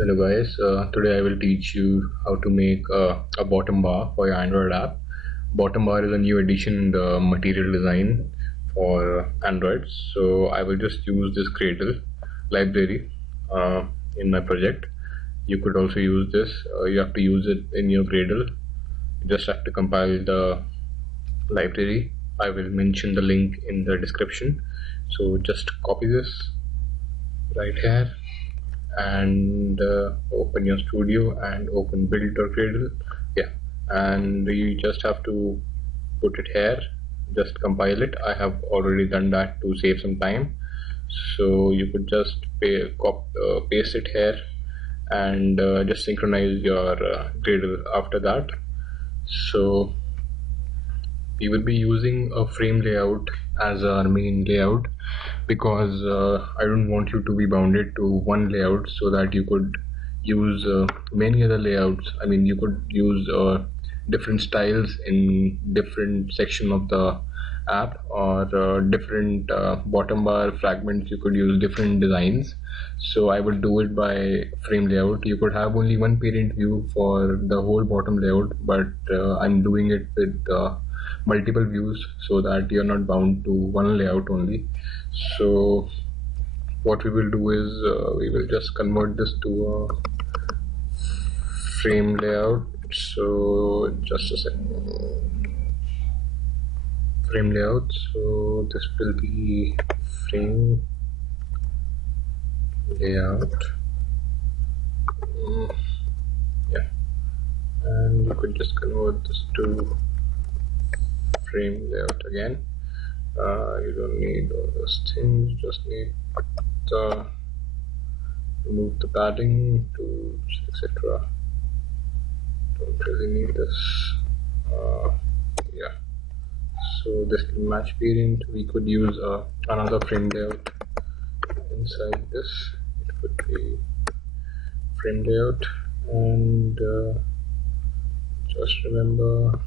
Hello guys, today I will teach you how to make a bottom bar for your Android app. Bottom bar is a new addition in the material design for Android. So I will just use this Cradle library in my project. You could also use this. You have to use it in your Cradle. You just have to compile the library. I will mention the link in the description. So just copy this right here and open your studio and open build or cradle. Yeah, and you just have to put it here, just compile it. I have already done that to save some time, so you could just paste it here and just synchronize your cradle after that. So we will be using a frame layout as our main layout because I don't want you to be bounded to one layout, so that you could use many other layouts. I mean, you could use different styles in different section of the app, or different bottom bar fragments. You could use different designs. So I will do it by frame layout. You could have only one parent view for the whole bottom layout, but I'm doing it with multiple views so that you're not bound to one layout only. So what we will do is we will just convert this to a frame layout. So just a second, frame layout. So this will be frame layout. Yeah, and you could just convert this to frame layout again. You don't need all those things, just need the remove the padding, tools, etc. Don't really need this. Yeah, so this can match parent. We could use another frame layout inside this. It could be frame layout, and just remember,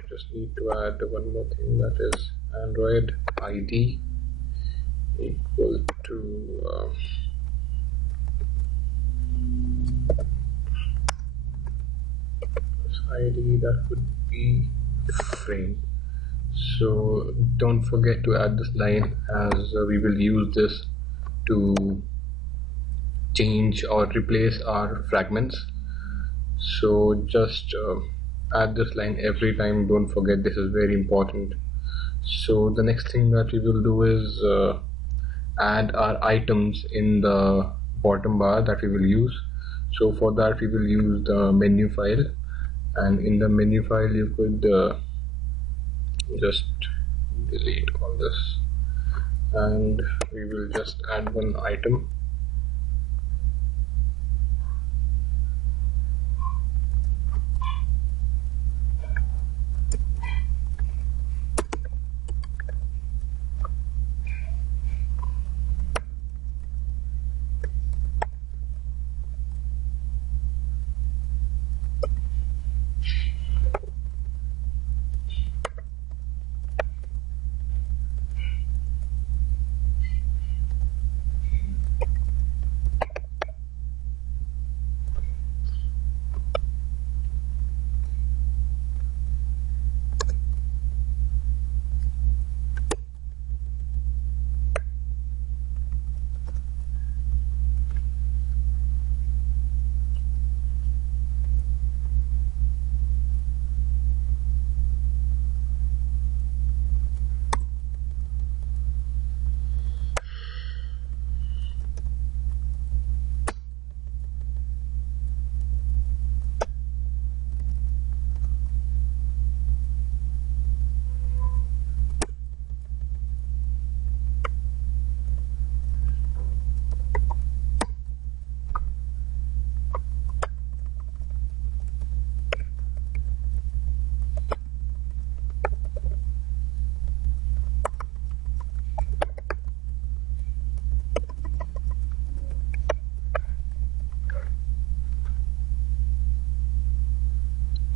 you just need to add one more thing, that is Android ID equal to ID, that would be frame. So don't forget to add this line, as we will use this to change or replace our fragments. So just add this line every time, don't forget, this is very important. So the next thing that we will do is add our items in the bottom bar that we will use. So for that we will use the menu file, and in the menu file you could just delete all this, and we will just add one item.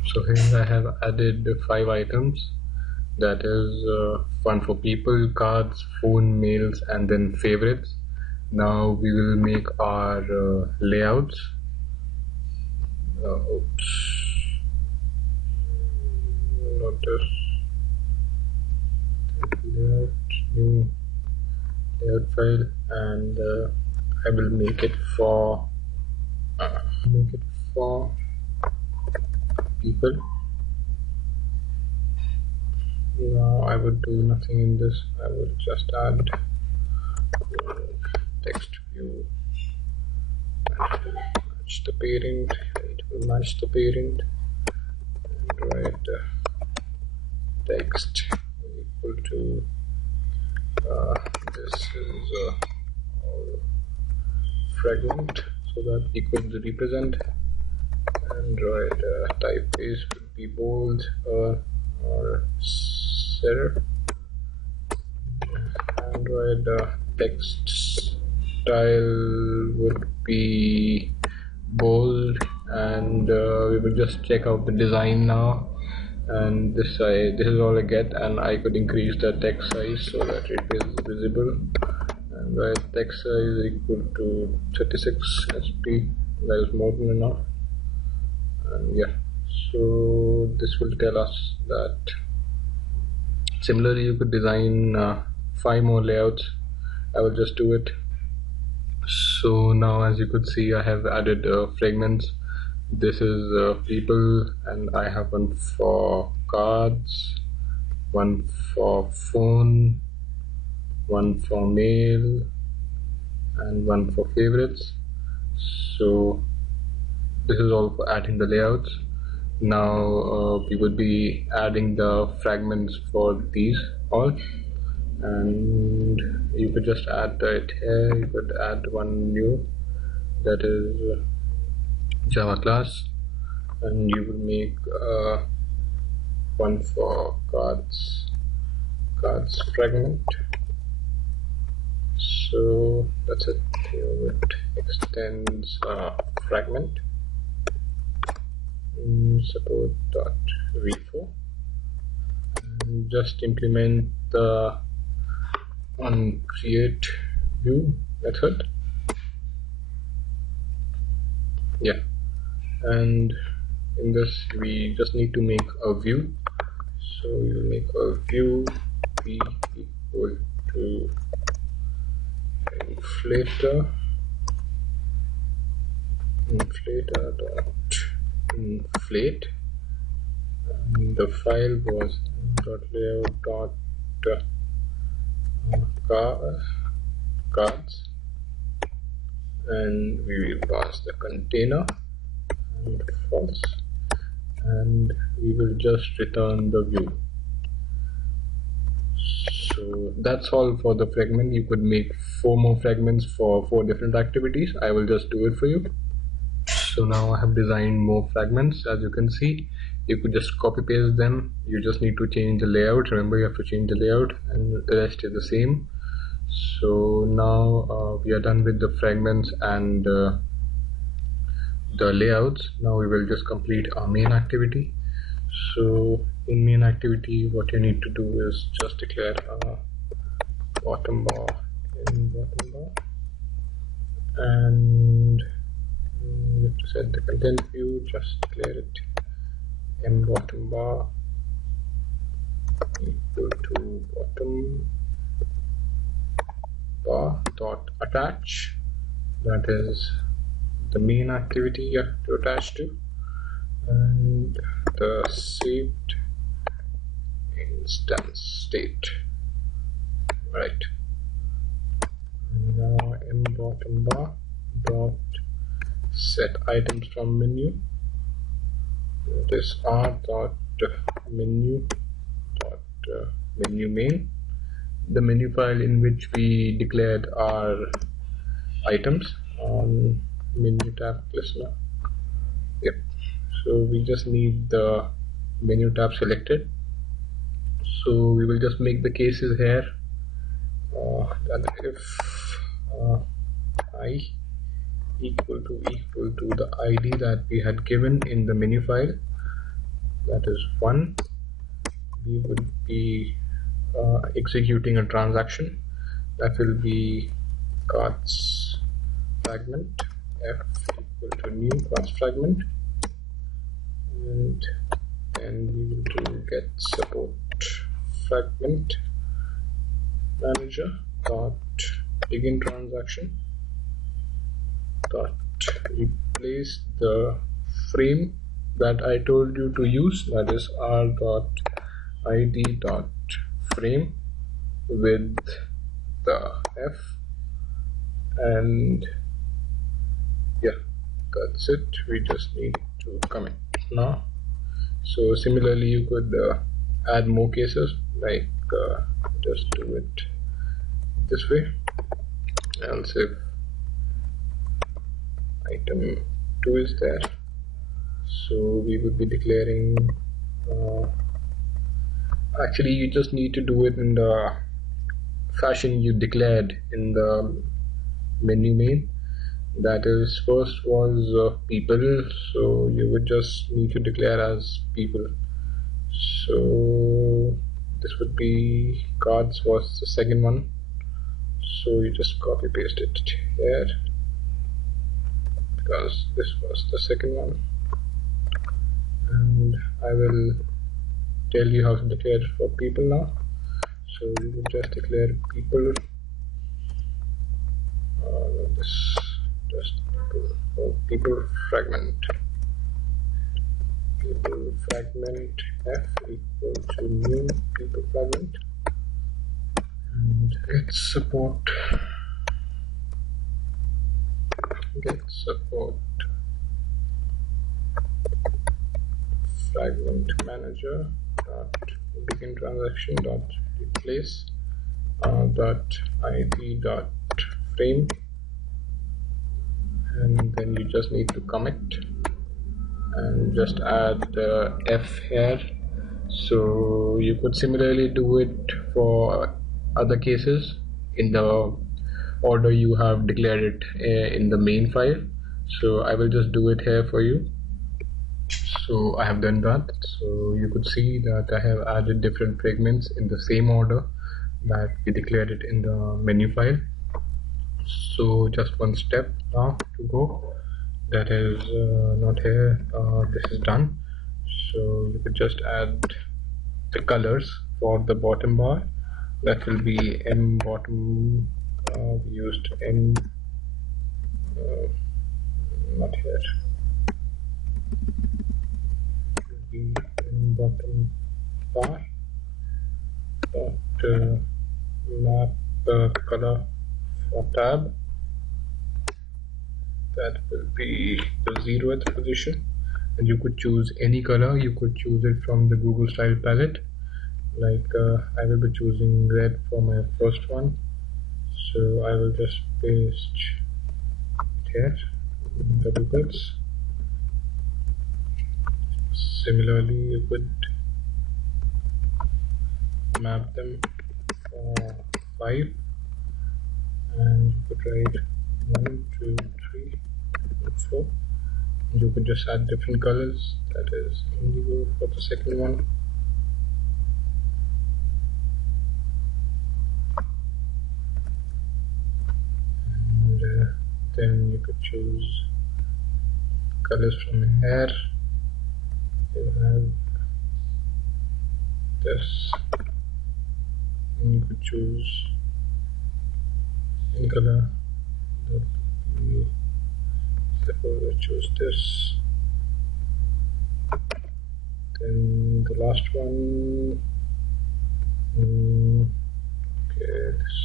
So here I have added 5 items, that is one for people, cards, phone, mails, and then favorites. Now we will make our layouts. Oops, not this. Layout, new layout file, and I will make it for people. Now I would do nothing in this. I would just add text view, match the parent. It will match the parent, and write text equal to this is fragment, so that equal to represent, and write typeface would be bold or serif, and write text style would be bold, and we will just check out the design now. And this is all I get, and I could increase the text size so that it is visible, and write text size equal to 36 sp. That is more than enough. And yeah, so this will tell us that similarly you could design 5 more layouts. I will just do it. So now, as you could see, I have added fragments. This is people, and I have one for cards, one for phone, one for mail, and one for favorites. So this is all for adding the layouts. Now we would be adding the fragments for these all, and you could just add it here. You could add one new, that is Java class, and you will make one for cards fragment. So that's it. Here it extends fragment support.v4, and just implement the onCreate view method. Yeah, and in this we just need to make a view. So you make a view b equal to inflator dot inflate, and the file was layout cards, and we will pass the container and false, and we will just return the view. So that's all for the fragment. You could make 4 more fragments for 4 different activities. I will just do it for you. So now I have designed more fragments. As you can see, you could just copy paste them. You just need to change the layout. Remember, you have to change the layout, and the rest is the same. So now we are done with the fragments and the layouts. Now we will just complete our main activity. So in main activity, what you need to do is just declare BottomBar in BottomBar, and you have to set the content view. Just declare it BottomBar equal to BottomBar dot attach. That is the main activity you have to attach to, and the saved instance state. Right. And now BottomBar dot set items from menu. That is r dot menu dot menu main, the menu file in which we declared our items on menu tab listener. Yep. So we just need the menu tab selected. So we will just make the cases here that if I equal to the ID that we had given in the menu file, that is 1, we would be executing a transaction that will be cards fragment f equal to new cards fragment, and then we will do get support fragment manager dot begin transaction dot replace the frame that I told you to use, that is r dot id dot frame with the f, and yeah, that's it. We just need to commit now. So similarly you could add more cases, like just do it this way. Else if item 2 is there, so we would be declaring actually you just need to do it in the fashion you declared in the menu main. That is, first was people, so you would just need to declare as people. So this would be cards was the second one, so you just copy paste it here because this was the second one, and I will tell you how to declare it for people now. So you will just declare people, this just people fragment f equal to new people fragment, and get support fragment manager dot begin transaction dot replace dot id dot frame, and then you just need to commit and just add f here. So you could similarly do it for other cases in the order you have declared it in the main file. So I will just do it here for you. So I have done that. So you could see that I have added different fragments in the same order that we declared it in the menu file. So just one step now to go, that is not here, this is done. So you could just add the colors for the bottom bar. That will be m bottom, we used m, not here, it will be m bottom bar dot map color for tab. That will be the 0th position, and you could choose any color. You could choose it from the Google style palette, like I will be choosing red for my first one, so I will just paste it here, double quotes. Similarly you could map them for 5, and you could write 1, 2, 3, 4. You could just add different colors, that is indigo for the second one, and then you could choose colors from here. You have this, and you could choose any color. Suppose I choose this. Then the last one, okay, this.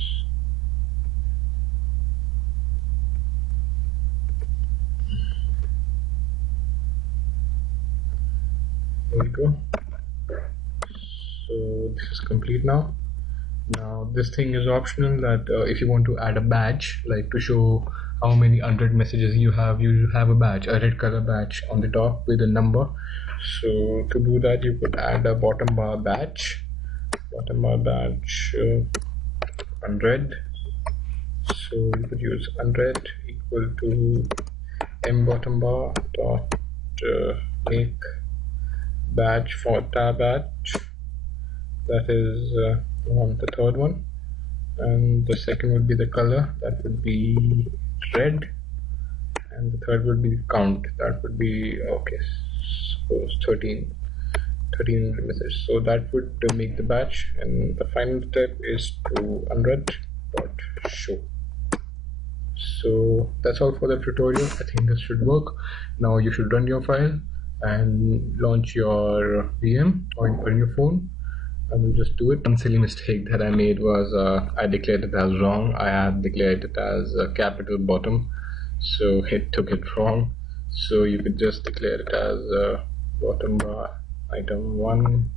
There we go. So this is complete now. Now this thing is optional, that if you want to add a badge, like to show how many unread messages you have a badge, a red color badge on the top with a number. So to do that you could add a BottomBar badge, unread. So you could use unread equal to m BottomBar dot make badge for tab badge, that is on the third one, and the second would be the color, that would be red, and the third would be count, that would be okay. suppose 13 messages. So that would make the batch, and the final step is to unrut dot show. So that's all for the tutorial. I think this should work. Now you should run your file and launch your VM on your phone. I will just do it. One silly mistake that I made was I declared it as wrong. I had declared it as a capital bottom, so it took it wrong. So you could just declare it as bottom bar item 1,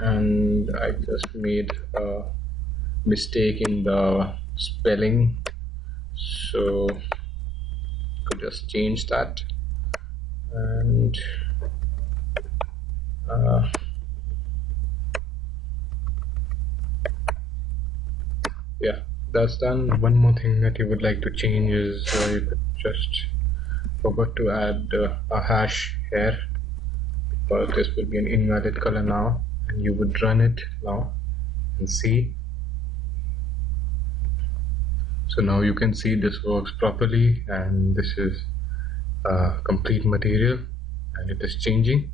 and I just made a mistake in the spelling, so could just change that. And yeah, that's done. One more thing that you would like to change is you could just forgot to add a hash here, because this will be an invalid color now, and you would run it now and see. So now you can see this works properly, and this is complete material, and it is changing.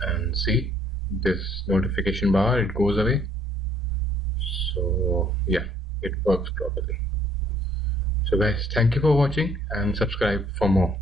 And see, this notification bar, it goes away. So yeah, it works properly. So guys, thank you for watching, and subscribe for more.